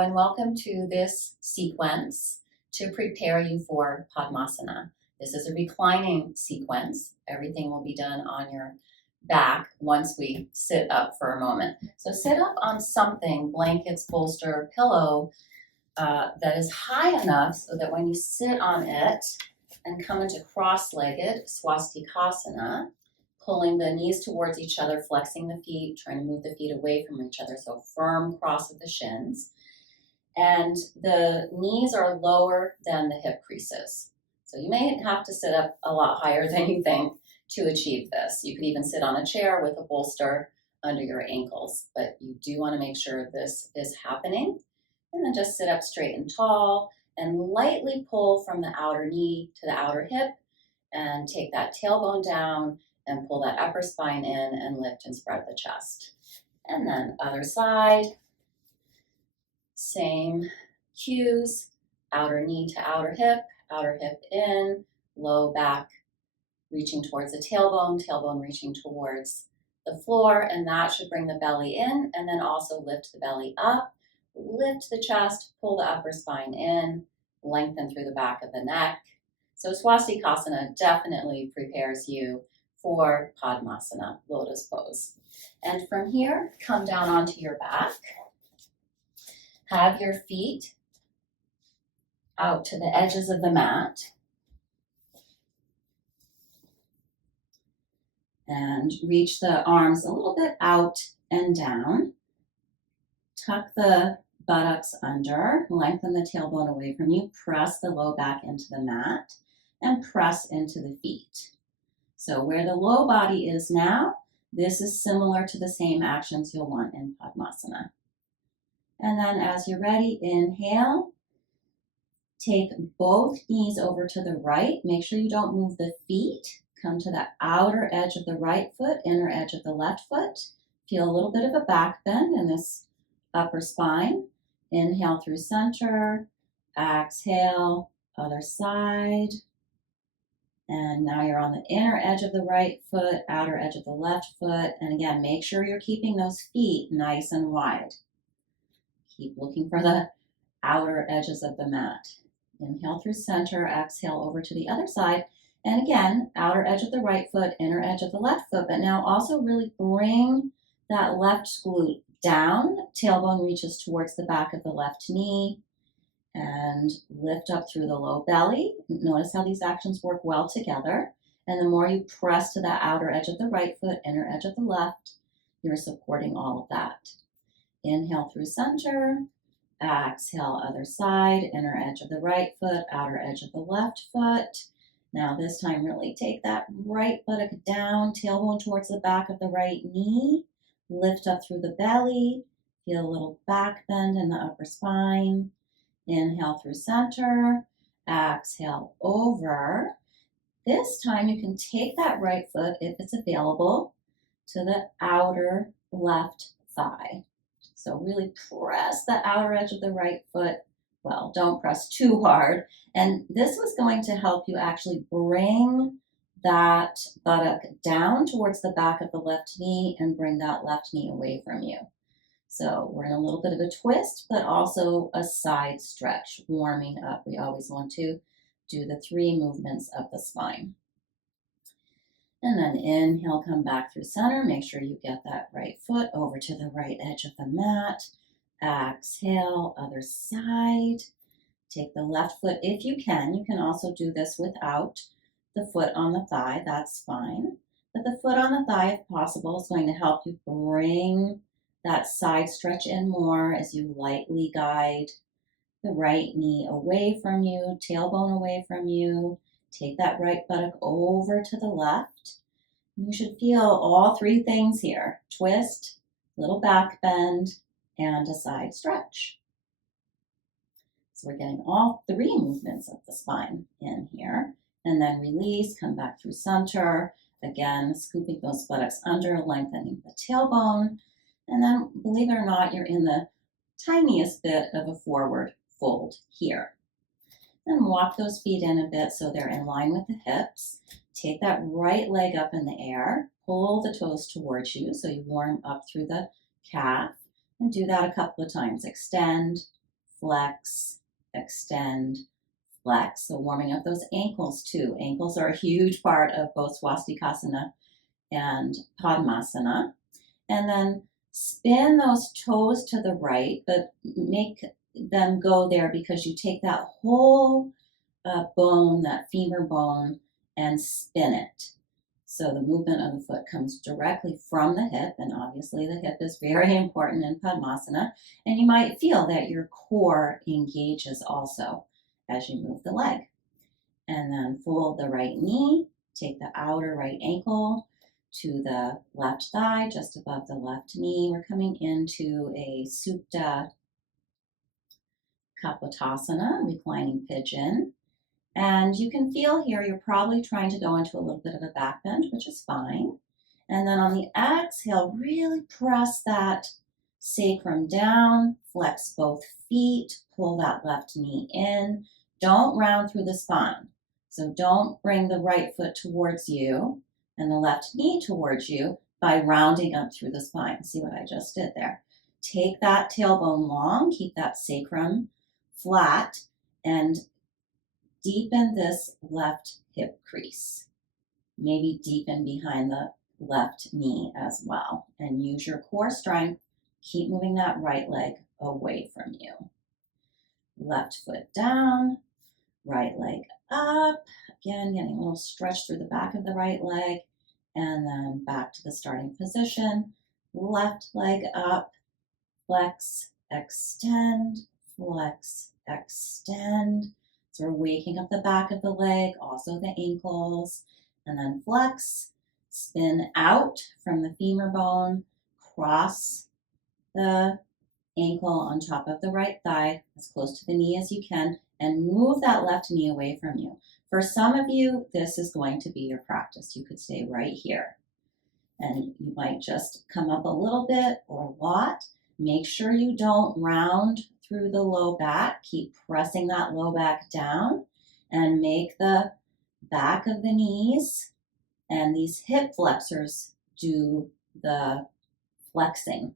Hello and welcome to this sequence to prepare you for Padmasana. This is a reclining sequence. Everything will be done on your back once we sit up for a moment. So sit up on something, blankets, bolster, pillow, that is high enough so that when you sit on it and come into cross-legged swastikasana, pulling the knees towards each other, flexing the feet, trying to move the feet away from each other, so firm cross of the shins. And the knees are lower than the hip creases. So you may have to sit up a lot higher than you think to achieve this. You could even sit on a chair with a bolster under your ankles, but you do want to make sure this is happening. And then just sit up straight and tall and lightly pull from the outer knee to the outer hip and take that tailbone down and pull that upper spine in and lift and spread the chest. And then other side, same cues, outer knee to outer hip in, low back reaching towards the tailbone, tailbone reaching towards the floor, and that should bring the belly in, and then also lift the belly up, lift the chest, pull the upper spine in, lengthen through the back of the neck. So swastikasana definitely prepares you for Padmasana, Lotus Pose. And from here, come down onto your back. Have your feet out to the edges of the mat. And reach the arms a little bit out and down. Tuck the buttocks under, lengthen the tailbone away from you, press the low back into the mat, and press into the feet. So where the low body is now, this is similar to the same actions you'll want in Padmasana. And then as you're ready, inhale. Take both knees over to the right. Make sure you don't move the feet. Come to the outer edge of the right foot, inner edge of the left foot. Feel a little bit of a back bend in this upper spine. Inhale through center. Exhale, other side. And now you're on the inner edge of the right foot, outer edge of the left foot. And again, make sure you're keeping those feet nice and wide. Keep looking for the outer edges of the mat. Inhale through center, exhale over to the other side. And again, outer edge of the right foot, inner edge of the left foot. But now also really bring that left glute down. Tailbone reaches towards the back of the left knee. And lift up through the low belly. Notice how these actions work well together. And the more you press to the outer edge of the right foot, inner edge of the left, you're supporting all of that. Inhale through center. Exhale, other side, inner edge of the right foot, outer edge of the left foot. Now this time really take that right buttock down, tailbone towards the back of the right knee. Lift up through the belly. Feel a little back bend in the upper spine. Inhale through center, exhale over. This time you can take that right foot, if it's available, to the outer left thigh. So really press the outer edge of the right foot. Well, don't press too hard. And this was going to help you actually bring that buttock down towards the back of the left knee and bring that left knee away from you. So we're in a little bit of a twist, but also a side stretch, warming up. We always want to do the 3 movements of the spine. And then inhale, come back through center. Make sure you get that right foot over to the right edge of the mat. Exhale, other side. Take the left foot if you can. You can also do this without the foot on the thigh. That's fine. But the foot on the thigh, if possible, is going to help you bring that side stretch in more as you lightly guide the right knee away from you, tailbone away from you. Take that right buttock over to the left. You should feel all 3 things here. Twist, little back bend, and a side stretch. So we're getting all 3 movements of the spine in here. And then release, come back through center. Again, scooping those buttocks under, lengthening the tailbone. And then, believe it or not, you're in the tiniest bit of a forward fold here. And walk those feet in a bit so they're in line with the hips. Take that right leg up in the air. Pull the toes towards you so you warm up through the calf. And do that a couple of times. Extend, flex, extend, flex. So warming up those ankles too. Ankles are a huge part of both Swastikasana and Padmasana. And then spin those toes to the right, but make them go there because you take that whole bone, that femur bone, and spin it. So the movement of the foot comes directly from the hip, and obviously the hip is very important in Padmasana, and you might feel that your core engages also as you move the leg. And then fold the right knee, take the outer right ankle to the left thigh, just above the left knee. We're coming into a Supta Kapotasana, reclining pigeon. And you can feel here, you're probably trying to go into a little bit of a back bend, which is fine. And then on the exhale, really press that sacrum down, flex both feet, pull that left knee in. Don't round through the spine. So don't bring the right foot towards you and the left knee towards you by rounding up through the spine. See what I just did there? Take that tailbone long, keep that sacrum flat, and deepen this left hip crease. Maybe deepen behind the left knee as well. And use your core strength. Keep moving that right leg away from you. Left foot down, right leg up. Again, getting a little stretch through the back of the right leg. And then back to the starting position. Left leg up, flex, extend, flex, extend. So we're waking up the back of the leg, also the ankles, and then flex, spin out from the femur bone, cross the ankle on top of the right thigh, as close to the knee as you can, and move that left knee away from you. For some of you, this is going to be your practice. You could stay right here. And you might just come up a little bit or a lot. Make sure you don't round through the low back. Keep pressing that low back down and make the back of the knees and these hip flexors do the flexing.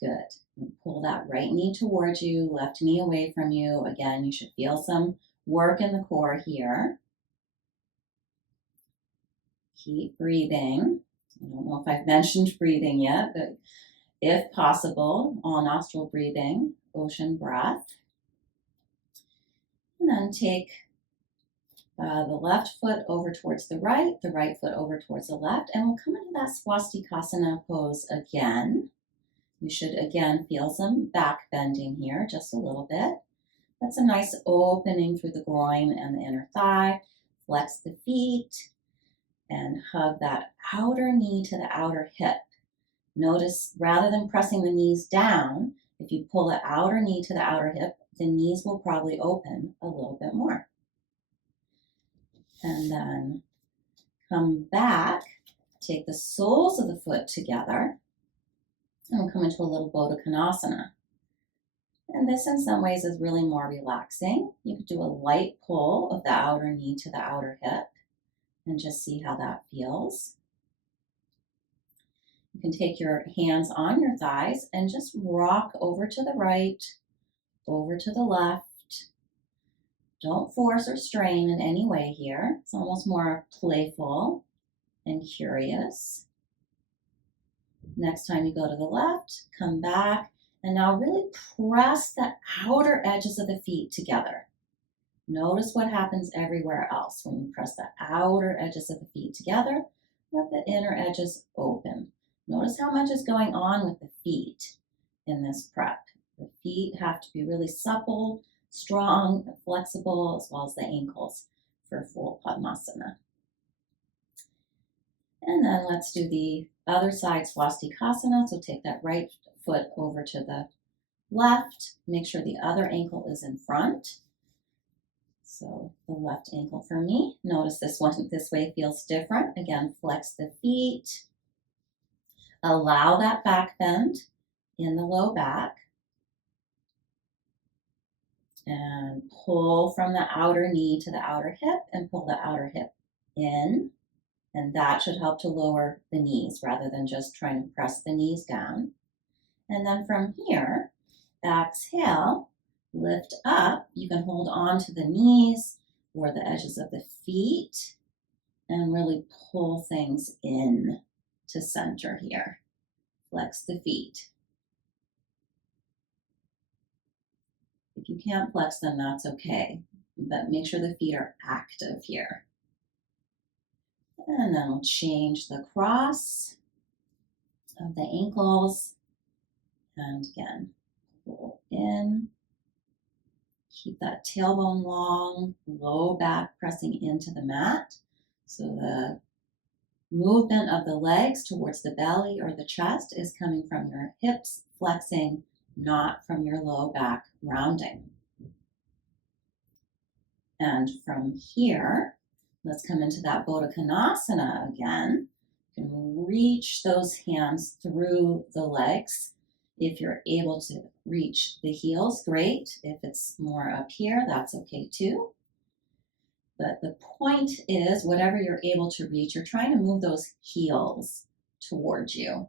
Good. And pull that right knee towards you, left knee away from you. Again, you should feel some work in the core here. Keep breathing. I don't know if I've mentioned breathing yet, but if possible, all nostril breathing, ocean breath. And then take the left foot over towards the right foot over towards the left, and we'll come into that Swastikasana pose again. You should again feel some back bending here, just a little bit. That's a nice opening through the groin and the inner thigh. Flex the feet and hug that outer knee to the outer hip. Notice rather than pressing the knees down, if you pull the outer knee to the outer hip, the knees will probably open a little bit more. And then come back, take the soles of the foot together, and we'll come into a little Baddha Konasana. And this in some ways is really more relaxing. You could do a light pull of the outer knee to the outer hip and just see how that feels. You can take your hands on your thighs and just rock over to the right, over to the left. Don't force or strain in any way here. It's almost more playful and curious. Next time you go to the left, come back, and now really press the outer edges of the feet together. Notice what happens everywhere else when you press the outer edges of the feet together. Let the inner edges open. Notice how much is going on with the feet in this prep. The feet have to be really supple, strong, flexible, as well as the ankles for full Padmasana. And then let's do the other side Swastikasana. So take that right foot over to the left. Make sure the other ankle is in front. So the left ankle for me. Notice this one this way feels different. Again, flex the feet. Allow that back bend in the low back. And pull from the outer knee to the outer hip and pull the outer hip in. And that should help to lower the knees rather than just trying to press the knees down. And then from here, exhale, lift up. You can hold on to the knees or the edges of the feet and really pull things in to center here. Flex the feet. If you can't flex them, that's okay, but make sure the feet are active here. And then we'll change the cross of the ankles. And again, pull in. Keep that tailbone long, low back pressing into the mat. So the movement of the legs towards the belly or the chest is coming from your hips flexing, not from your low back rounding. And from here, let's come into that Konasana again. You can reach those hands through the legs. If you're able to reach the heels, great. If it's more up here, that's okay too. But the point is, whatever you're able to reach, you're trying to move those heels towards you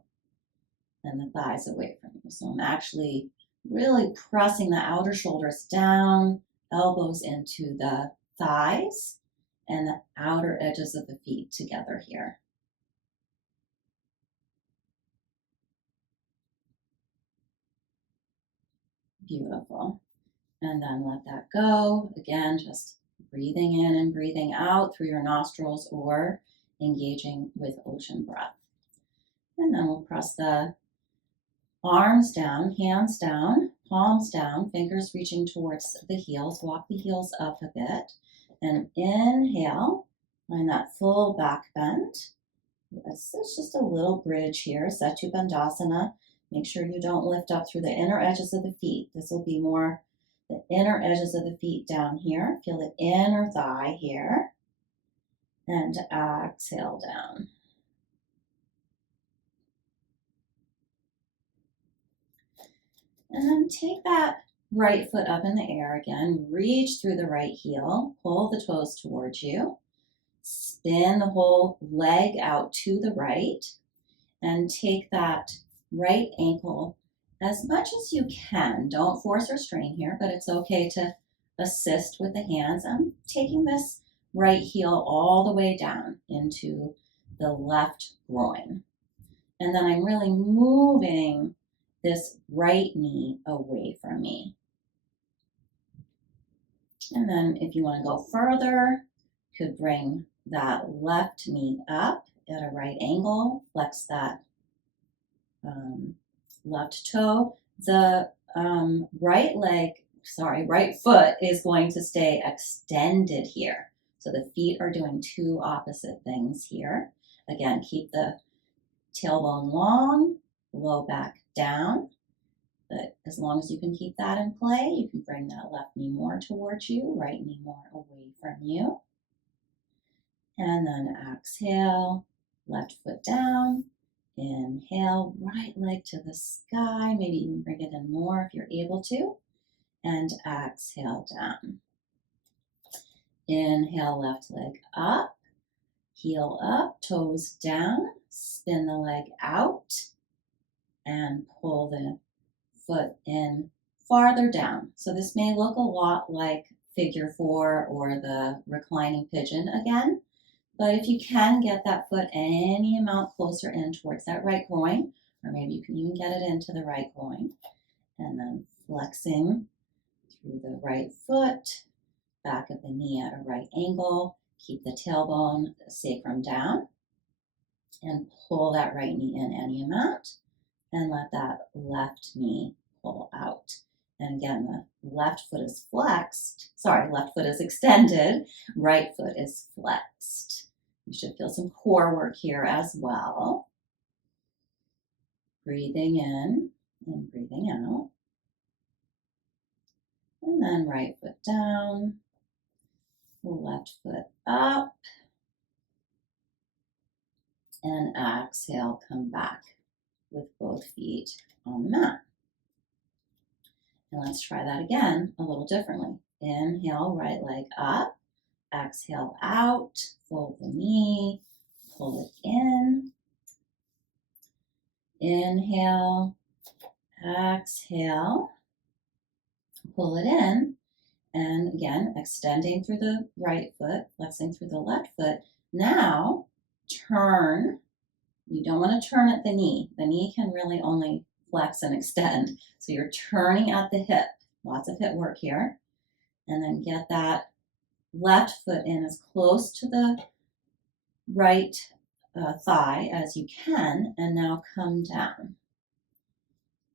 and the thighs away from you. So I'm actually really pressing the outer shoulders down, elbows into the thighs, and the outer edges of the feet together here. Beautiful. And then let that go. Again, just breathing in and breathing out through your nostrils or engaging with ocean breath. And then we'll press the arms down, hands down, palms down, fingers reaching towards the heels. Walk the heels up a bit. And inhale, find that full back bend. It's just a little bridge here, Setu Bandhasana. Make sure you don't lift up through the inner edges of the feet. This will be more the inner edges of the feet down here. Feel the inner thigh here. And exhale down. And then take that right foot up in the air again. Reach through the right heel. Pull the toes towards you. Spin the whole leg out to the right. And take that right ankle as much as you can. Don't force or strain here, but it's okay to assist with the hands. I'm taking this right heel all the way down into the left groin. And then I'm really moving this right knee away from me. And then if you want to go further, you could bring that left knee up at a right angle, flex that left toe. The right foot is going to stay extended here. So the feet are doing two opposite things here. Again, keep the tailbone long, low back down. But as long as you can keep that in play, you can bring that left knee more towards you, right knee more away from you. And then exhale, left foot down. Inhale, right leg to the sky. Maybe even bring it in more if you're able to. And exhale down. Inhale, left leg up. Heel up, toes down. Spin the leg out. And pull the foot in farther down. So this may look a lot like figure four or the reclining pigeon again. But if you can get that foot any amount closer in towards that right groin, or maybe you can even get it into the right groin, and then flexing through the right foot, back of the knee at a right angle, keep the tailbone, the sacrum down, and pull that right knee in any amount, and let that left knee pull out. And again, the left foot is extended, right foot is flexed. You should feel some core work here as well. Breathing in and breathing out. And then right foot down, left foot up. And exhale, come back with both feet on the mat. And let's try that again a little differently. Inhale, right leg up. Exhale out, fold the knee, pull it in. Inhale, Exhale, pull it in, and again, extending through the right foot, flexing through the left foot. Now, turn. You don't want to turn at the knee. The knee can really only flex and extend. So you're turning at the hip. Lots of hip work here. And then get that left foot in as close to the right thigh as you can, and now come down.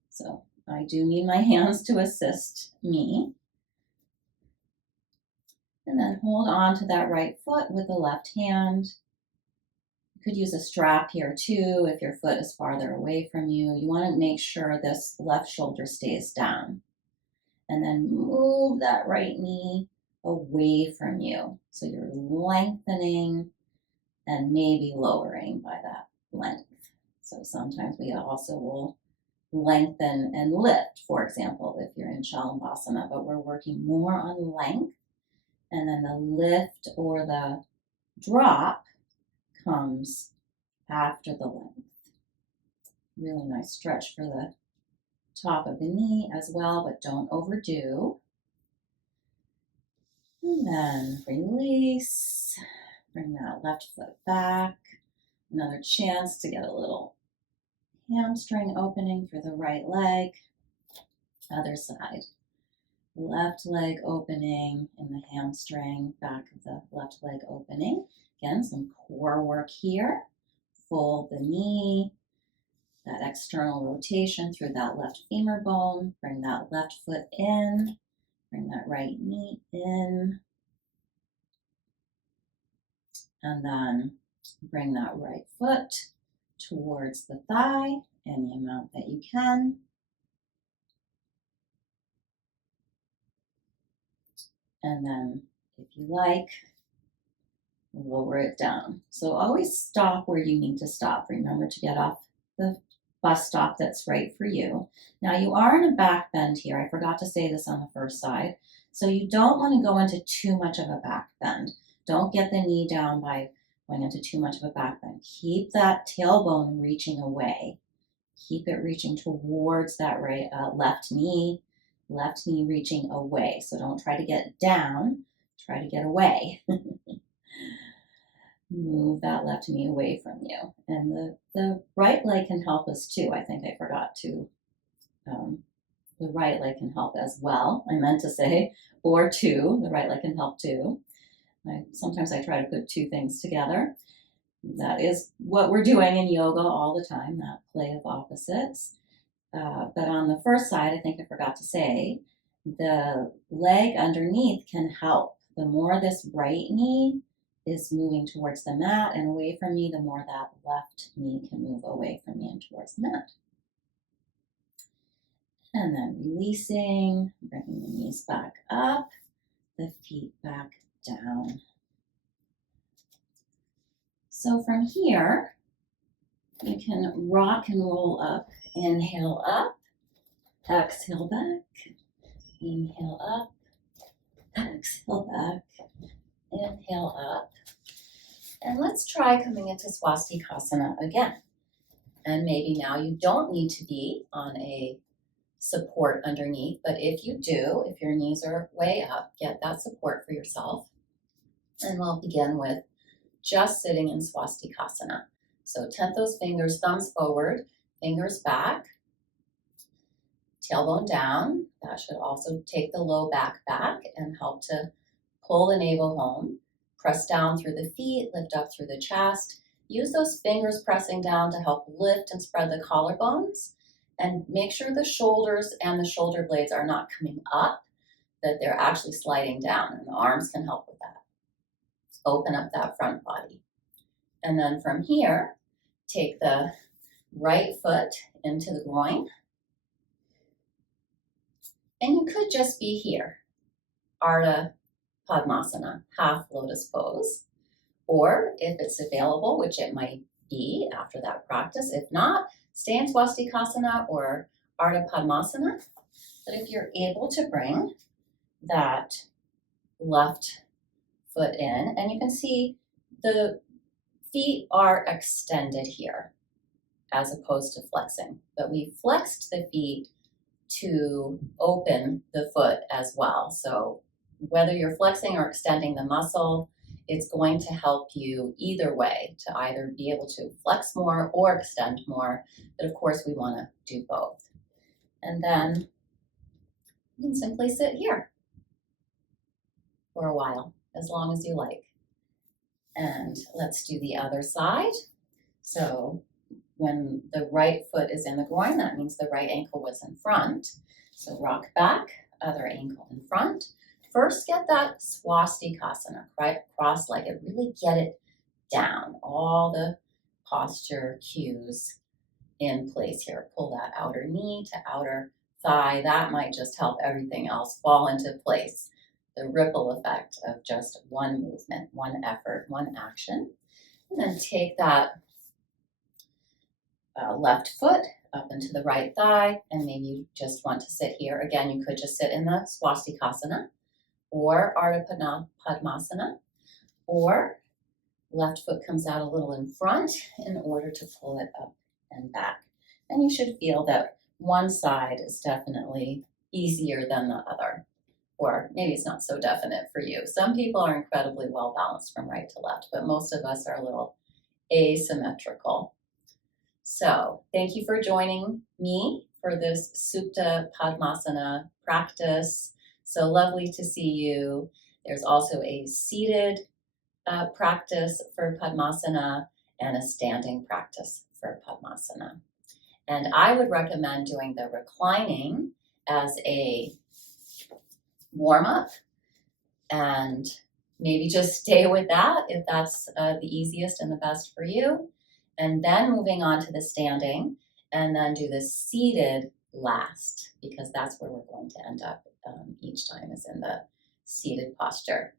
So I do need my hands to assist me. And then hold on to that right foot with the left hand. You could use a strap here too if your foot is farther away from you. You want to make sure this left shoulder stays down. And then move that right knee away from you. So you're lengthening and maybe lowering by that length. So sometimes we also will lengthen and lift, for example, if you're in Shalabhasana, but we're working more on length. And then the lift or the drop comes after the length. Really nice stretch for the top of the knee as well, but don't overdo. And then release. Bring that left foot back. Another chance to get a little hamstring opening through the right leg. Other side. Left leg opening in the hamstring, back of the left leg opening. Again, some core work here. Fold the knee, that external rotation through that left femur bone. Bring that left foot in. Bring that right knee in. And then bring that right foot towards the thigh, any amount that you can. And then, if you like, lower it down. So always stop where you need to stop. Remember to get off the bus stop that's right for you. Now you are in a back bend here. I forgot to say this on the first side. So you don't want to go into too much of a back bend. Don't get the knee down by going into too much of a back bend. Keep that tailbone reaching away. Keep it reaching towards that right left knee reaching away. So don't try to get down, try to get away. Move that left knee away from you. And the right leg can help us too. I think I forgot to, the right leg can help as well. I meant to say, or two, the right leg can help too. Sometimes I try to put two things together. That is what we're doing in yoga all the time, that play of opposites. But on the first side, I think I forgot to say, the leg underneath can help. The more this right knee is moving towards the mat and away from me, the more that left knee can move away from me and towards the mat. And then releasing, bringing the knees back up, the feet back down. So from here, you can rock and roll up. Inhale up, exhale back, inhale up, exhale back, inhale up. And let's try coming into Swastikasana again. And maybe now you don't need to be on a support underneath, but if you do, if your knees are way up, get that support for yourself. And we'll begin with just sitting in Swastikasana. So tent those fingers, thumbs forward, fingers back, tailbone down. That should also take the low back and help to pull the navel home. Press down through the feet, lift up through the chest. Use those fingers pressing down to help lift and spread the collarbones. And make sure the shoulders and the shoulder blades are not coming up, that they're actually sliding down, and the arms can help with that. Open up that front body. And then from here, take the right foot into the groin. And you could just be here, Ardha Padmasana, half Lotus Pose. Or if it's available, which it might be after that practice, if not, stay in Swastikasana or Ardha Padmasana. But if you're able to bring that left foot in, and you can see the feet are extended here as opposed to flexing. But we flexed the feet to open the foot as well. So whether you're flexing or extending the muscle, it's going to help you either way to either be able to flex more or extend more. But of course, we want to do both. And then you can simply sit here for a while, as long as you like. And let's do the other side. So when the right foot is in the groin, that means the right ankle was in front. So rock back, other ankle in front. First, get that swastikasana, right? Cross-legged. Really get it down. All the posture cues in place here. Pull that outer knee to outer thigh. That might just help everything else fall into place. The ripple effect of just one movement, one effort, one action. And then take that left foot up into the right thigh, and maybe you just want to sit here. Again, you could just sit in the swastikasana or Ardha Padmasana, or left foot comes out a little in front in order to pull it up and back. And you should feel that one side is definitely easier than the other, or maybe it's not so definite for you. Some people are incredibly well balanced from right to left, but most of us are a little asymmetrical. So thank you for joining me for this Supta Padmasana practice. So lovely to see you. There's also a seated practice for Padmasana and a standing practice for Padmasana. And I would recommend doing the reclining as a warm-up, and maybe just stay with that if that's the easiest and the best for you. And then moving on to the standing, and then do the seated last, because that's where we're going to end up each time, is in the seated posture.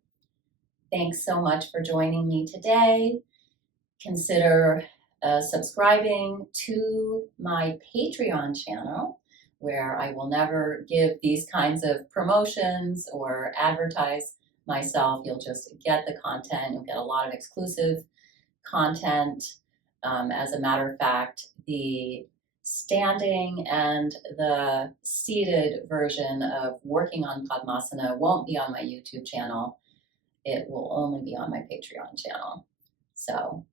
Thanks so much for joining me today. Consider subscribing to my Patreon channel, where I will never give these kinds of promotions or advertise myself. You'll just get the content. You'll get a lot of exclusive content. As a matter of fact, the standing and the seated version of working on Padmasana won't be on my YouTube channel. It will only be on my Patreon channel. So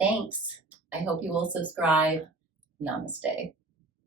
thanks. I hope you will subscribe. Namaste.